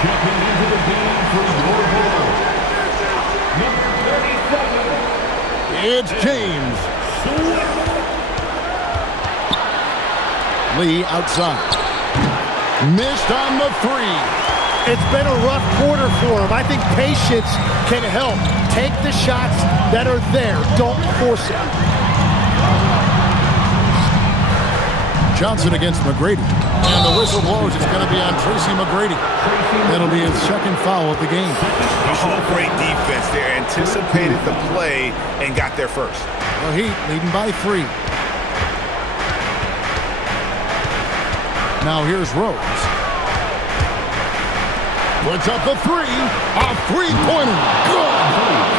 Checking into the game for Louisville, number 37. It's James. Lee outside. Missed on the three. It's been a rough quarter for him. I think patience can help. Take the shots that are there. Don't force it. Johnson against McGrady. And the whistle blows. It's going to be on Tracy McGrady. That'll be his second foul of the game. Oh, great defense there. Anticipated the play and got there first. The Heat leading by 3. Now here's Rose. Puts up the 3. A three-pointer. Good.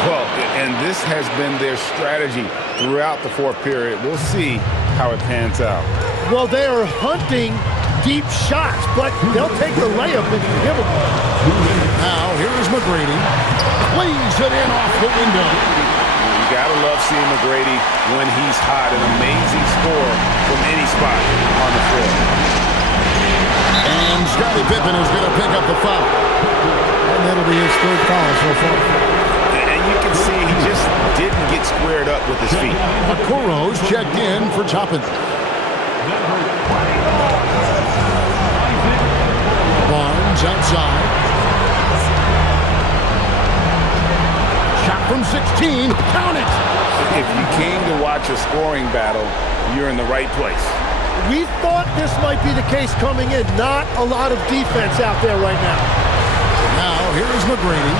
Well, and this has been their strategy throughout the fourth period. We'll see how it pans out. Well, they are hunting deep shots, but they'll take the layup if you give them one. Now here's McGrady. Plays it in off the window. You gotta love seeing McGrady when he's hot. An amazing score from any spot on the floor. And Scottie Pippen is going to pick up the foul. And that'll be his third foul so far. And you can see he just didn't get squared up with his feet. Okoro's checked in for Toppin. Barnes outside. Shot from 16. Count it! If you came to watch a scoring battle, you're in the right place. We thought this might be the case coming in. Not a lot of defense out there right now. Now here's McGrady.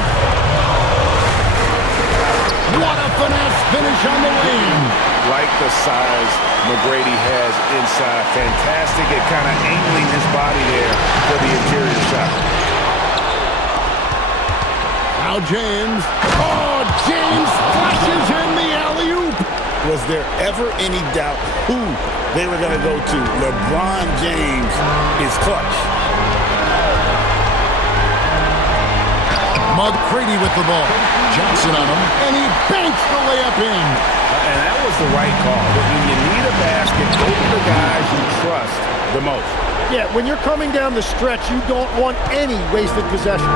What a finesse finish on the lane. Like the size McGrady has inside. Fantastic at kind of angling his body there for the interior shot. Now James. Oh, James flashes in the alley-oop. Was there ever any doubt who they were going to go to? LeBron James is clutch. McGrady with the ball. Johnson on him, and he banks the layup in. And that was the right call. But when you need a basket, go to the guys you trust the most. Yeah, when you're coming down the stretch, you don't want any wasted possession.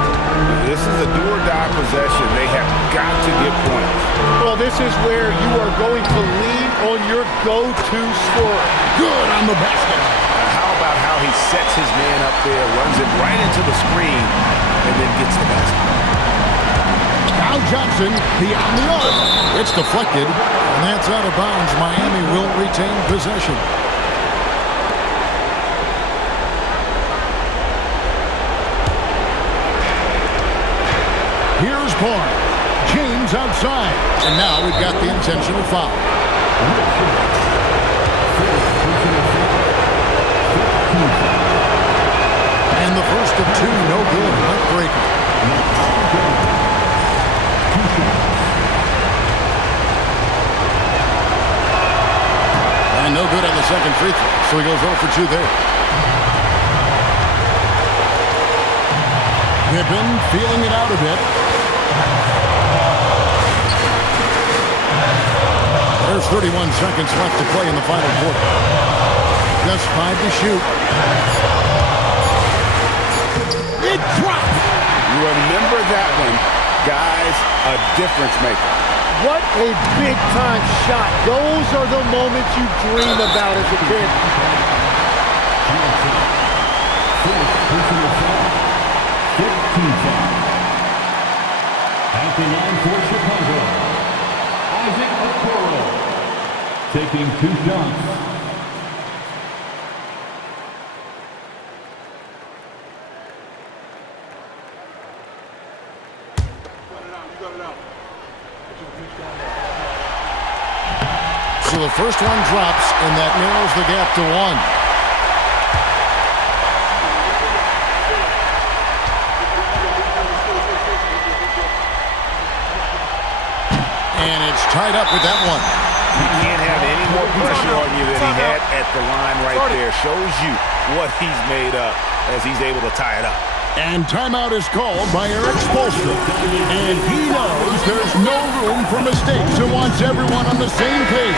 This is a do-or-die possession. They have got to get points. Well, this is where you are going to lean on your go-to scorer. Good on the basket. How about how he sets his man up there, runs it right into the screen, and then gets the basket. Now Johnson beyond the arc. It's deflected, and that's out of bounds. Miami will retain possession. Here's Barnes. James outside. And now we've got the intentional foul. And the first of 2, no good. Heartbreaker. And no good on the second free throw. So he goes 0 for 2 there. Pippen feeling it out a bit. There's 31 seconds left to play in the final quarter. Just 5 to shoot. It drops. Remember that one. Guys, a difference maker. What a big-time shot. Those are the moments you dream about as a kid. At the line for Chicago, Isaac Okoro taking 2 shots. So the first one drops, and that narrows the gap to 1. And it's tied up with that one. He can't have any more pressure on you than he had at the line right there. Shows you what he's made up as he's able to tie it up. And timeout is called by Eric Spoelstra. And he knows there's no room for mistakes and wants everyone on the same page.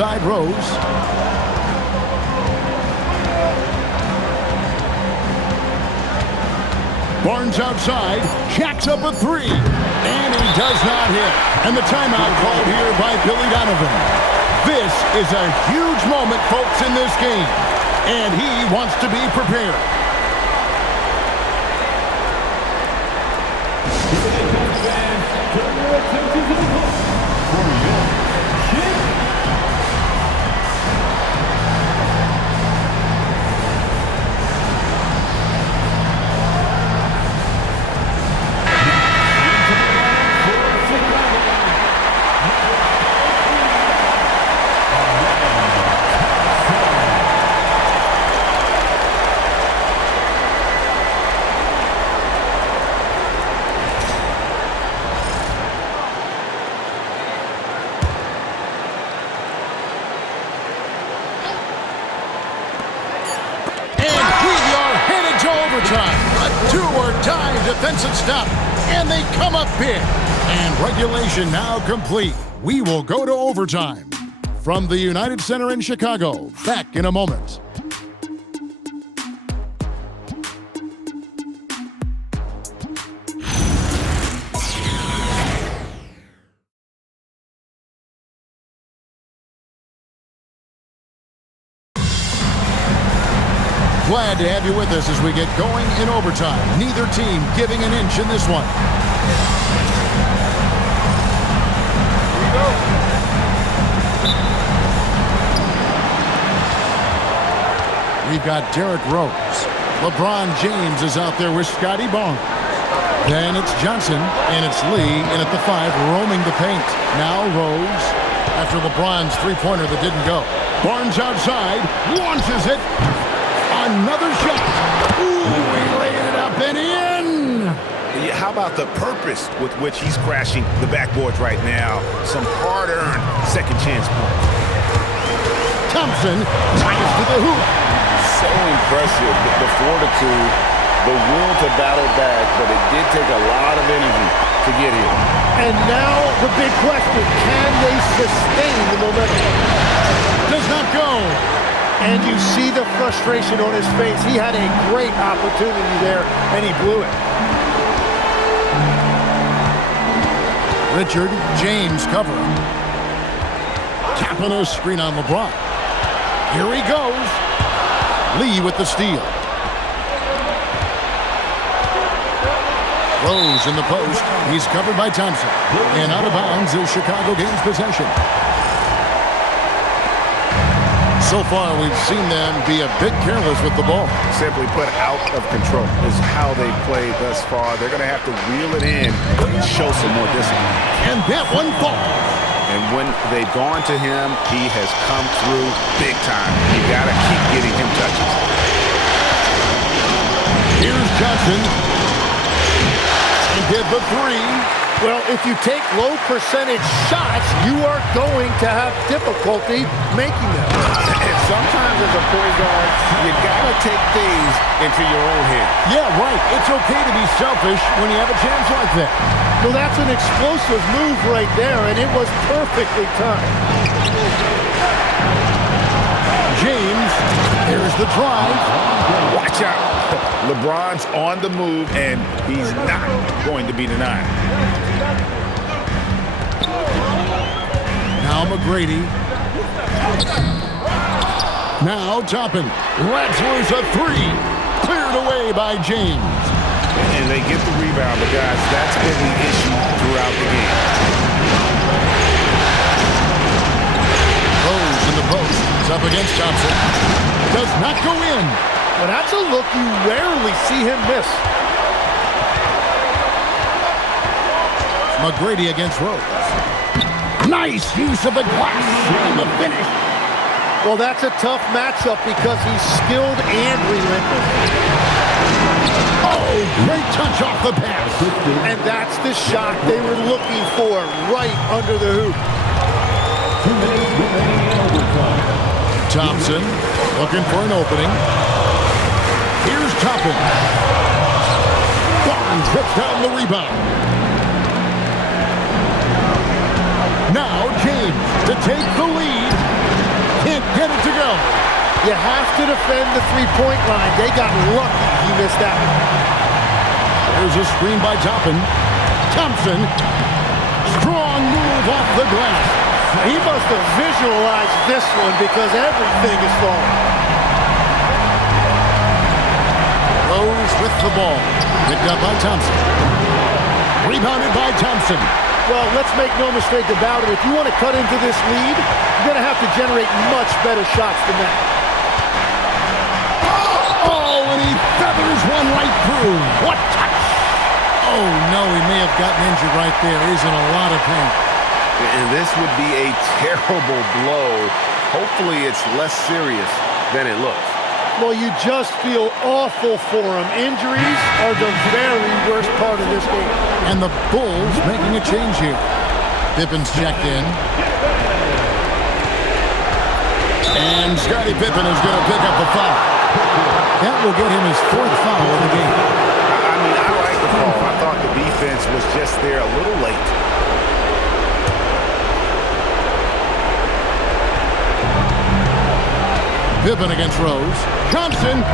inside Rose. Barnes outside, jacks up a three, and he does not hit. And the timeout called here by Billy Donovan. This is a huge moment, folks, in this game, and he wants to be prepared. A do-or-die defensive stop, and they come up big. And regulation now complete. We will go to overtime. From the United Center in Chicago, back in a moment. Glad to have you with us as we get going in overtime. Neither team giving an inch in this one. Here we go. We've got Derrick Rose. LeBron James is out there with Scotty Barnes. Then it's Johnson, and it's Lee, and at the 5, roaming the paint. Now Rose, after LeBron's three-pointer that didn't go. Barnes outside, launches it. Another shot. Ooh, he laid it up and in. Yeah, how about the purpose with which he's crashing the backboards right now? Some hard-earned second chance points. Thompson drives to the hoop. So impressive, the fortitude, the will to battle back, but it did take a lot of energy to get here. And now the big question, can they sustain the momentum? Does not go. And you see the frustration on his face. He had a great opportunity there, and he blew it. Richard James covering. Tapping a screen on LeBron. Here he goes. Lee with the steal. Rose in the post. He's covered by Thompson. And out of bounds is Chicago gains possession. So far, we've seen them be a bit careless with the ball. Simply put, out of control is how they played thus far. They're going to have to reel it in and show some more discipline. And that one falls. And when they've gone to him, he has come through big time. You got to keep getting him touches. Here's Johnson. And did the three. Well, if you take low percentage shots, you are going to have difficulty making them. And sometimes as a point guard, you got to take things into your own hands. Yeah, right. It's okay to be selfish when you have a chance like that. Well, that's an explosive move right there, and it was perfectly timed. James, here's the drive. Watch out. LeBron's on the move, and he's not going to be denied. Now McGrady. Now Toppin. Lets loose a three. Cleared away by James. And they get the rebound, but guys, that's been the issue throughout the game. Rose in the post. It's up against Thompson. Does not go in. Well, that's a look you rarely see him miss. McGrady against Rose. Nice use of the glass and the finish. Well, that's a tough matchup because he's skilled and relentless. Oh, great touch off the pass. And that's the shot they were looking for right under the hoop. 2 minutes remaining in overtime. Thompson looking for an opening. Here's Toppin. Barnes rips down the rebound. Now James to take the lead. Can't get it to go. You have to defend the three-point line. They got lucky he missed that one. There's a screen by Toppin. Thompson. Strong move off the glass. He must have visualized this one because everything is falling. Rose with the ball. Picked up by Thompson. Rebounded by Thompson. Well, let's make no mistake about it. If you want to cut into this lead, you're going to have to generate much better shots than that. Oh, and he feathers one right through. What touch? Oh, no, he may have gotten injured right there. He's in a lot of pain. And this would be a terrible blow. Hopefully it's less serious than it looks. Well, you just feel awful for him. Injuries are the very worst part of this game. And the Bulls making a change here. Pippen's checked in. And Scottie Pippen is going to pick up a foul. That will get him his fourth foul of the game. I mean, I like the call. I thought the defense was just there a little late. Pippen against Rose. Johnson.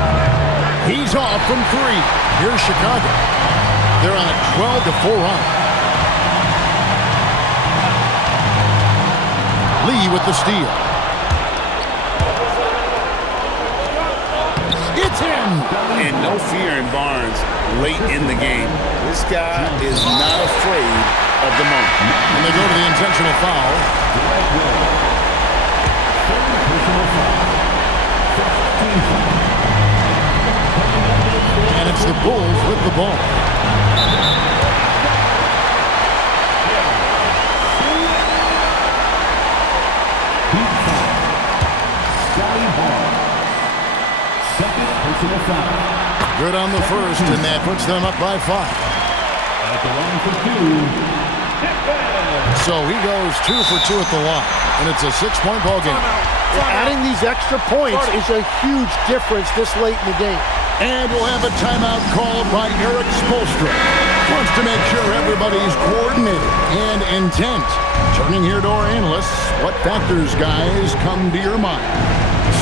He's off from three. Here's Chicago. They're on a 12-4 run. Lee with the steal. It's in. And no fear in Barnes late in the game. This guy is not afraid of the moment. And they go to the intentional foul. And it's the Bulls with the ball. Second personal foul. Good on the first, and that puts them up by 5. At the line for two. So he goes 2 for 2 at the line, and it's a 6-point ball game. Adding these extra points is a huge difference this late in the game. And we'll have a timeout called by Eric Spoelstra. Wants to make sure everybody's coordinated and intent. Turning here to our analysts, what factors, guys, come to your mind?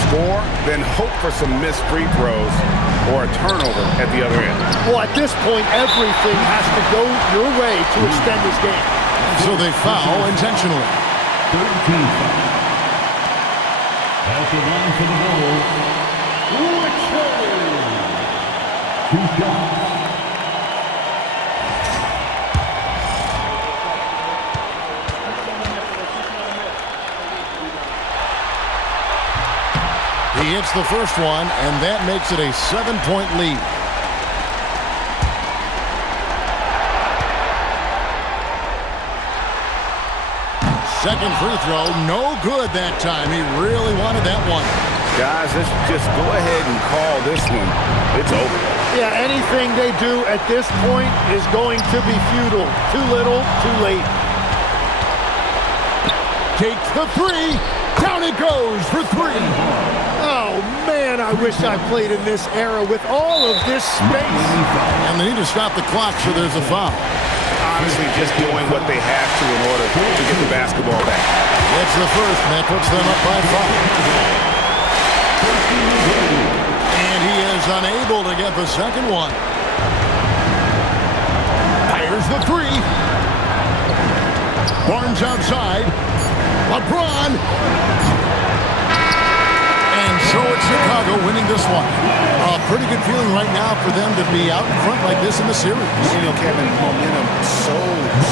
Score, then hope for some missed free throws or a turnover at the other end. Well, at this point, everything has to go your way to extend this game. So they foul intentionally. 13 foul. At the line for the Bulls. Richard. 2 shots. He hits the first one, and that makes it a 7-point lead. Second free throw, no good that time. He really wanted that one. Guys, let's just go ahead and call this one. It's over. Yeah, anything they do at this point is going to be futile. Too little, too late. Takes the three. Down it goes for 3. Oh, man, I wish I played in this era with all of this space. And they need to stop the clock, so there's a foul. Honestly, just doing what they have to in order to get the basketball back. That's the first, and that puts them up by 5. And he is unable to get the second one. Fires the 3. Barnes outside. LeBron. And so it's Chicago winning this one. A pretty good feeling right now for them to be out in front like this in the series. You know, Kevin, momentum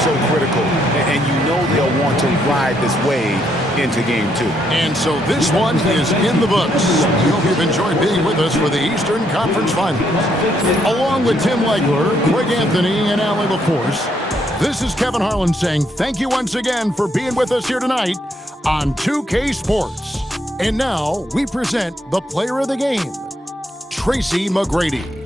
so critical. And you know they'll want to ride this wave into game 2. And so this one is in the books. We hope you've enjoyed being with us for the Eastern Conference Finals. Along with Tim Legler, Craig Anthony, and Allie LaForce, this is Kevin Harlan saying thank you once again for being with us here tonight on 2K Sports. And now we present the player of the game, Tracy McGrady.